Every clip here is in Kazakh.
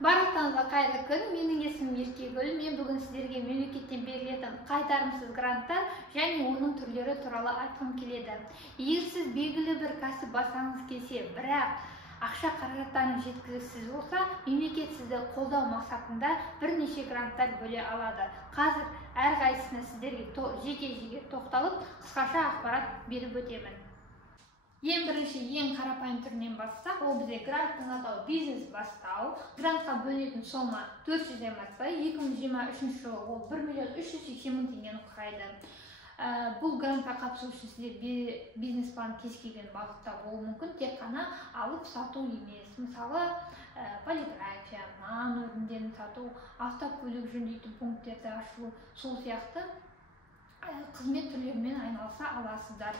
Барлықтарыңызға қайырлы күн. Менің есімім Еркегүл. Мен бүгін сіздерге мемлекеттен берілетін қайтарымсыз гранттар және оның түрлері туралы айтқым келеді. Егер сіз белгілі бір кәсіп бастағыңыз келсе, бірақ ақша қаражаттарының жеткіліксіз болса, мемлекет сізді қолдау мақсатында бірнеше гранттар бөле алады. Қазір әрқайсысына сіздерге жеке тоқталып, қысқаша ақпарат беріп өтемін. Ең бірінші, ең қарапайым түрінен бастасақ, ол бізде гранттың атауы бизнес бастау. Грантқа бөлінетін сома 400 мрп. 2023 жылы ол 1 миллион 380 мың теңгені құрайды. Бұл грантқа қатысу үшін сізде бизнес план кез келген бағытта болуы мүмкін, тек қана алып сату емес. Мысалы, полиграфия, нан өнімдерін сату, автокөлік жөндейтін пункттерді ашу, сол сияқты қызмет түрлерімен айналыса аласыздар.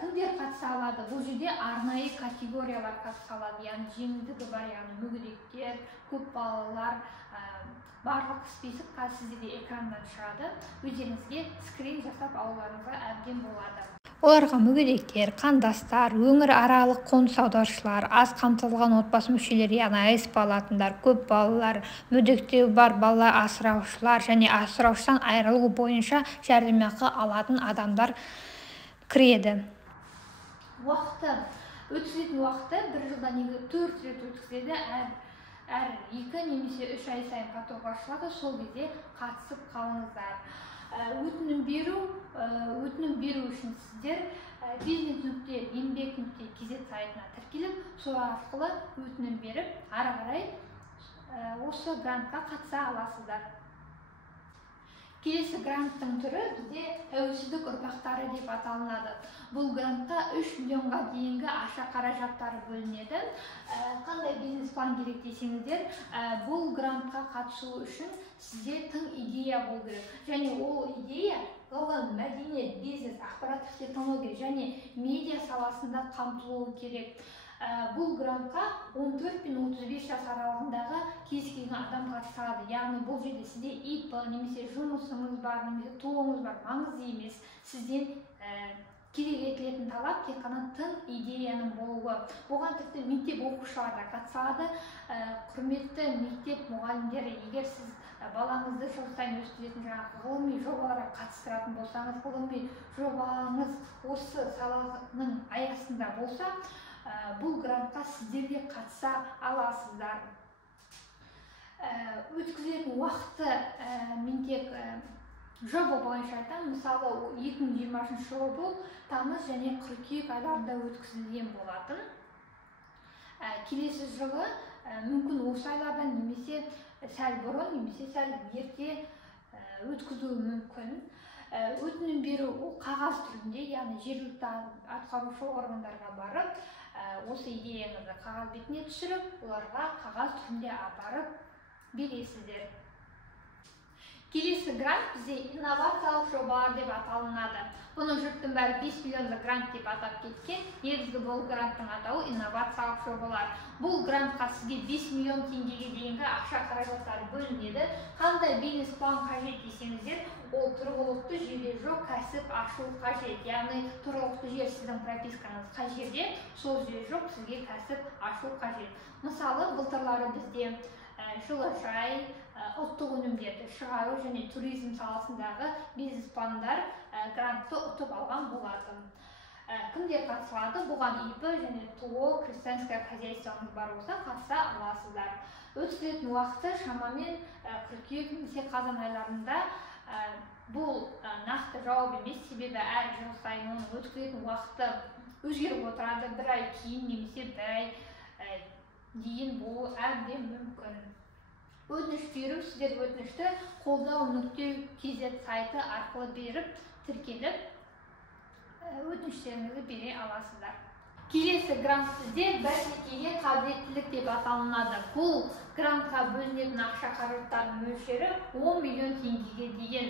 Кімдер қатыса алады? Бұл жерде арнайы категориялар қатыса алады, яғни жеңілдігі бар, яғни мүгедектер, көп балалар, барлық список қазір сіздерге экрандан шығады. Өздеріңізге скрин жасап алуларыңызға әбден болады. Оларға мүгедектер, қандастар, өңір аралық қоныс аударушылар, аз қамтылған отбасы мүшелері, яғни АСП алатындар, көп балалар, мүгедектігі бар балалар асыраушылар және асыраушыдан айырылу бойынша жәрдемақы алатын адамдар кіреді. Өткізетін уақыты бір жылдан 4 рет өткізеді. Әр 2 немесе 3 ай сайын поток ашылады. Сол кезде қатысып қалыңыздар. Өтінім беру үшін сіздер business.еңбек.kz сайтына тіркеліп, сол арқылы өтінім беріп, ары қарай осы грантқа қатыса аласыздар. Келесі гранттың түрі бізде тәуелсіздік ұрпақтары деп аталынады. Бұл грантқа 3 миллионға дейінгі ақша қаражаттары бөлінеді. Қандай бизнес план керек десеңіздер, бұл грантқа қатысу үшін сізде тың идея болу керек. Және ол идея ғылым, мәдениет, бизнес, ақпараттық технология және медиа саласында қамтылуы керек. Бұл грантқа 14 пен 35 жас аралығындағы кез келген адам қатыса алады. Яғни бұл жерде сізде ИП немесе жұмысыңыз бар, немесе туыңыз бар, маңызды емес. Сізден керек етілетін талап тек қана тың идеяның болуы. Бұған тіпті мектеп оқушылары да қатыса алады. Құрметті мектеп мұғалімдері, егер сіз балаңызды жыл сайын өткізетін ғылыми жобаларға қатыстыратын болсаңыз, ғылыми жобаңыз осы саланың аясында болса, бұл грантқа сіздер де қатыса аласыздар. Өткізетін уақыты мен тек жоба бойынша айтамын. Мысалы, 2023 жылы бұл тамыз және қыркүйек айларында өткізілген болатын. Келесі жылы мүмкін осы айлардан немесе сәл бұрын, немесе сәл ерте өткізуі мүмкін. Өтінім беру қағаз түрінде, яғни жергілікті атқарушы органдарға барып, осы идеяңызды қағаз бетіне түсіріп, оларға қағаз түрінде апарып бересіздер. Келесі грант бізде инновациялық жобалар деп аталынады. Бұны жұрттың бәрі 5 миллионды грант деп атап кеткен. Негізгі бұл гранттың атауы инновациялық жобалар. Бұл грантқа сізге 5 миллион теңгеге дейінгі ақша қаражаттары бөлінеді. Қандай бизнес план қажет десеңіздер, ол тұрғылықты жерде жоқ кәсіп ашу қажет. Яғни тұрғылықты жер сіздің пропискаңыз қай жерде, сол жер жоқ, сізге кәсіп ашу қажет. Мысалы, былтырлары бізде жылыжай, ұлттық өнімдерді шығару және туризм саласындағы бизнес пландар грантты ұтып алған болатын. Кімдер қатыса алады? Бұған ИП және ТО, крестьянское хозяйствоңыз бар болса, қатыса аласыздар. Өткізетін уақыты шамамен қыркүйек немесе қазан айларында. Бұл нақты жауап емес, себебі әр жыл сайын оның өткізетін уақыты өзгеріп отырады. Бір ай кейін немесе бір ай дейін болуы әбден мүмкін. Өтініш беру, сіздер өтінішті қолдау.kz сайты арқылы беріп, тіркеліп, өтініштеріңізді бере аласыздар. Келесі грант бізде бәсекеге қабілеттілік деп аталынады. Бұл грантқа бөлінетін ақша қаражаттарының мөлшері 10 миллион теңгеге дейін.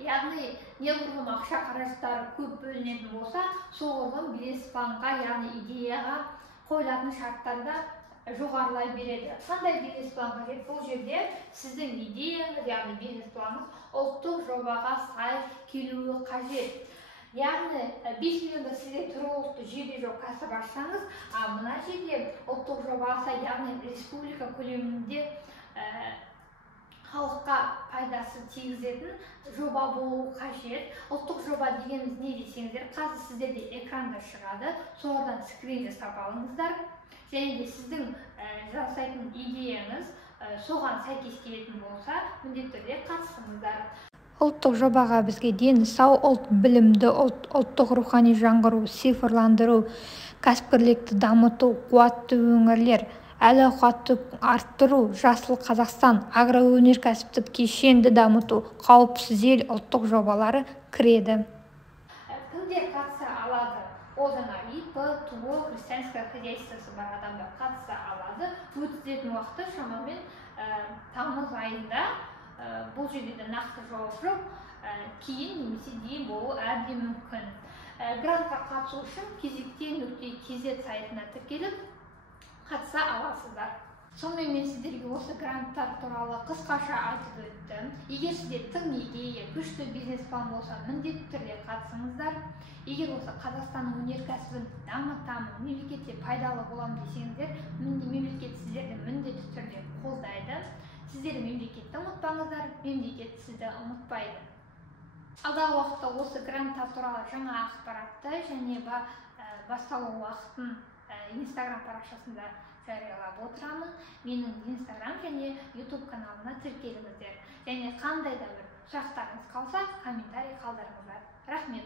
Яғни, неғұрлым ақша қаражаттары көп бөлінетін болса, соғұрлым бизнес планға, яғни идеяға қойылатын шарттарда жоғарылай береді. Қандай бизнес план қажет? Бұл жерде сіздің идеяңыз, яғни бизнес планыңыз ұлттық жобаға сай келуі қажет. яғни 5 миллионда сізде тұрғылықты жерде жоқ кәсіп ашсаңыз, мына жерде ұлттық жоба алса, яғни республика көлемінде халыққа пайдасы тигізетін жоба болу қажет. Ұлттық жоба дегеніміз не десеңіздер, қазір сіздерде экранда шығады, солардан скрин жасап алыңыздар. Және де сіздің жасайтын идеяңыз соған сәйкес келетін болса, міндетті түрде қатысыңыздар. Ұлттық жобаға бізге дені сау, ұлт білімді, ұлттық рухани жаңғыру, цифрландыру, кәсіпкерлікті дамыту, қуатты өңірлер, әл-ауқатты арттыру, жасыл Қазақстан, агроөнеркәсіптік кешенді дамыту, қауіпсіз ел ұлттық жобалары кіреді. Кімдер қатыса алады? Ол жаңа ИП, ТО, крестьянское хозяйствосы бар адамдар қатыса алады. Өтетін уақыты шамамен тамыз айында, бұл жерде де нақты жауап жоқ, кейін немесе дейін болуы әбден мүмкін. Грантқа қатысу үшін кезекте.kz сайтына тіркеліп қатыса аласыздар. Сонымен мен сіздерге осы гранттар туралы қысқаша айтып өттім. Егер сізде тың идея, күшті бизнес-план болса, міндетті түрде қатысыңыздар. Егер осы Қазақстанның өнеркәсібін дамытамын, мемлекетке пайдалы боламын десеңіздер, мемлекет сіздерді міндетті түрде қолдайды. Сіздер мемлекетті ұмытпаңыздар, мемлекет сізді ұмытпайды. Алдағы уақытта осы гранттар туралы жаңа ақпаратты және басталу уақытын Инстаграм парақшасында жариялап отырамын. Менің Инстаграм және YouTube каналына тіркеліңіздер. Және қандай да бір сұрақтарыңыз қалса, комментарий қалдырыңыздар. Рахмет.